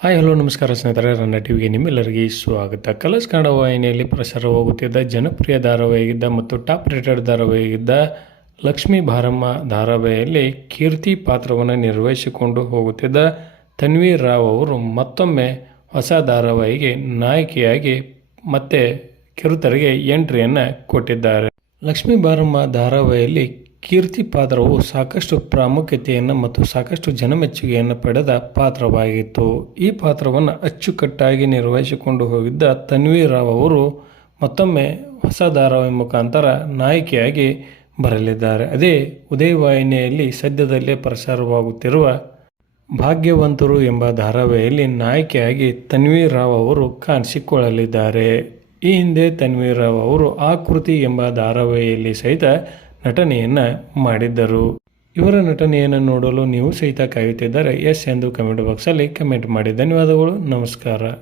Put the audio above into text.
Hi hello ನಮಸ್ಕಾರ ಸ್ನೇಹಿತರೆ, ನನ್ನ ಟಿವಿಗೆ ನಿಮ್ಮೆಲ್ಲರಿಗೆ ಸ್ವಾಗತ. ಕಲರ್ಸ್ ಕನ್ನಡ ವಾಹಿನಿಯಲ್ಲಿ ಪ್ರಸಾರವಾಗುತ್ತಿದ್ದ ಜನಪ್ರಿಯ ಧಾರಾವಾಹಿಗಿದ್ದ ಮತ್ತು ಟಾಪ್ ರೇಟೆಡ್ ಧಾರಾವಾಹಿಗಿದ್ದ ಲಕ್ಷ್ಮೀ ಭಾರಮ್ಮ ಧಾರಾವಾಹಿಯಲ್ಲಿ ಕೀರ್ತಿ ಪಾತ್ರವನ್ನು ನಿರ್ವಹಿಸಿಕೊಂಡು ಹೋಗುತ್ತಿದ್ದ ತನ್ವೀರ್ ರಾವ್ ಅವರು ಮತ್ತೊಮ್ಮೆ ಹೊಸ ಧಾರಾವಾಹಿಗೆ ನಾಯಕಿಯಾಗಿ ಮತ್ತೆ ಕಿರುತರಿಗೆ ಎಂಟ್ರಿಯನ್ನು ಕೊಟ್ಟಿದ್ದಾರೆ. ಲಕ್ಷ್ಮೀ ಬಾರಮ್ಮ ಧಾರಾವಾಹಿಯಲ್ಲಿ ಕೀರ್ತಿ ಪಾತ್ರವು ಸಾಕಷ್ಟು ಪ್ರಾಮುಖ್ಯತೆಯನ್ನು ಮತ್ತು ಸಾಕಷ್ಟು ಜನಮೆಚ್ಚುಗೆಯನ್ನು ಪಡೆದ ಪಾತ್ರವಾಗಿತ್ತು. ಈ ಪಾತ್ರವನ್ನು ಅಚ್ಚುಕಟ್ಟಾಗಿ ನಿರ್ವಹಿಸಿಕೊಂಡು ಹೋಗಿದ್ದ ತನ್ವೀರ್ ರಾವ್ ಅವರು ಮತ್ತೊಮ್ಮೆ ಹೊಸ ಧಾರಾವಾಹಿ ಮುಖಾಂತರ ನಾಯಕಿಯಾಗಿ ಬರಲಿದ್ದಾರೆ. ಅದೇ ಉದಯವಾಹಿನಿಯಲ್ಲಿ ಸದ್ಯದಲ್ಲೇ ಪ್ರಸಾರವಾಗುತ್ತಿರುವ ಭಾಗ್ಯವಂತರು ಎಂಬ ಧಾರಾವಾಹಿಯಲ್ಲಿ ನಾಯಕಿಯಾಗಿ ತನ್ವೀರ್ ರಾವ್ ಅವರು ಕಾಣಿಸಿಕೊಳ್ಳಲಿದ್ದಾರೆ. ಈ ಹಿಂದೆ ತನ್ವೀರ್ ರಾವ್ ಅವರು ಆಕೃತಿ ಎಂಬ ಧಾರಾವಾಹಿಯಲ್ಲಿ ಸಹಿತ ನಟನೆಯನ್ನು ಮಾಡಿದ್ದರು. ಇವರ ನಟನೆಯನ್ನು ನೋಡಲು ನೀವು ಸಹಿತ ಕಾಯುತ್ತಿದ್ದರೆ, ಎಸ್ ಎಂದು ಕಮೆಂಟ್ ಬಾಕ್ಸಲ್ಲಿ ಕಮೆಂಟ್ ಮಾಡಿ. ಧನ್ಯವಾದಗಳು. ನಮಸ್ಕಾರ.